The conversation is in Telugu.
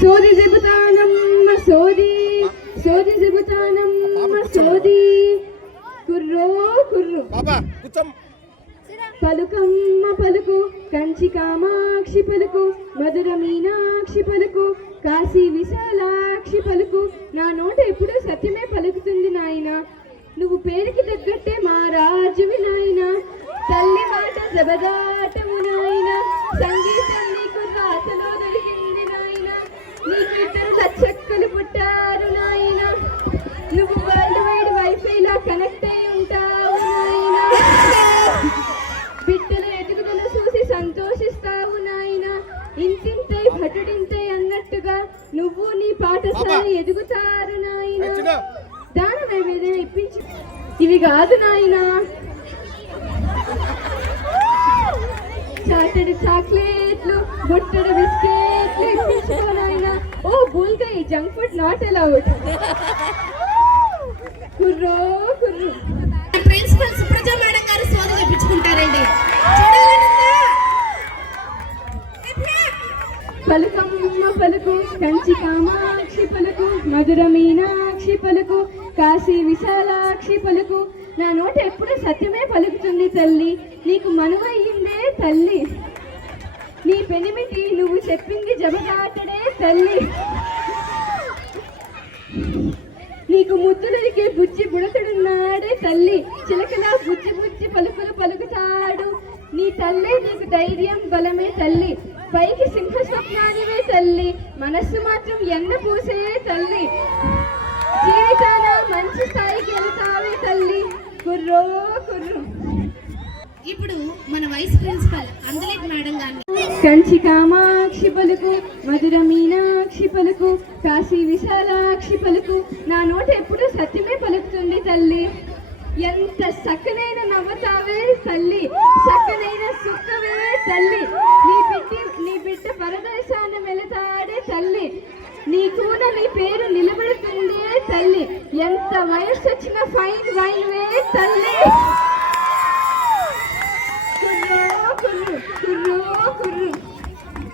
సోది చెబుతానమ్మ సోది, సోది చెబుతానమ్మ సోది. కుర్రో కుర్రు పలుకమ్మ పలుకు, కంచి కామాక్షి పలుకు, మధుర మీనాక్షి పలుకు, కాశీ విశాలాక్షి పలుకు. నా నోట ఎప్పుడూ సత్యమే పలుకుతుంది నాయన. నువ్వు పేరుకి తగ్గట్టే మా రాజువి నాయన. తల్లి మాట జబదాటము నాయన. సంగీతం నీకు రాతలో దొరికింది నాయన. నీకు ఇద్దరు లచ్చక్కలు పుట్టారు నాయన. నువ్వు వరల్డ్ వైడ్ వైఫైలా కనెక్ట్ అయి ఉంటావు నాయన. బిడ్డల ఎదుగుదల చూసి సంతోషిస్తావు నాయన. ఇంతింతై భటుడింతై అన్నట్టుగా నువ్వు నీ పాఠశాల ఎదుగుతారు నాయన. దానం ఏదైనా ఇప్పించి ఇవి కాదు నాయన. చాటెడు చాక్లెట్లు, బుట్టెడు బిస్కెట్లు ఇప్పించుకో నాయన. ఓ బుల్గా ఈ జంక్ ఫుడ్ నాట్ అలౌడ్. కుర్రో కుర్రు ప్రిన్సిపల్ సుప్రజ మేడం గారు సోద చెప్పించుకుంటారండి. పలుకమ్మ పలుకు, కంచి కామాక్షి పలుకు, మధుర మీనాక్షి పలుకు, కాశీ విశాలాక్షి పలుకు. నా నోట ఎప్పుడు సత్యమే పలుకుతుంది తల్లి. నీకు మనువయ్యిందే తల్లి. నీ పెనిమిటి నువ్వు చెప్పింది జబదాటడే తల్లి. నీకు ముద్దులకి బుజ్జి బుడతడున్నాడే తల్లి. చిలకలా బుజ్జి బుజ్జి పలుకులు పలుకుతాడు నీ తల్లే. నీకు ధైర్యం బలమే తల్లి. పైకి సింహ స్వప్నానివే తల్లి, మనస్సు మాత్రం ఎన్న పూసే తల్లి. జీవితాన మంచి స్థాయికి వెళ్తావే తల్లి. కుర్రో కుర్రు. ఇప్పుడు మన వైస్ ప్రిన్సిపల్ అందలేట్ మేడం గారిని. కంచి కామాక్షి పలుకు, మధుర మీనాక్షి పలుకు, కాశీ విశాలాక్షి పలుకు. నా నోట ఎప్పుడు సత్యమే పలుకుతుంది తల్లి. ఎంత చక్కనైన నవ్వుతావే తల్లి, చక్కనైన సుక్కవే తల్లి. నీ బిడ్డ పరదేశాన వెళతాడే తల్లి. నీ కూన నీ పేరు నిలబడుతుందే తల్లి. ఎంత వయసు వచ్చిన ఫైన్ వైన్వే తల్లి. కుర్రో కుర్రు, కుర్రో కుర్రు.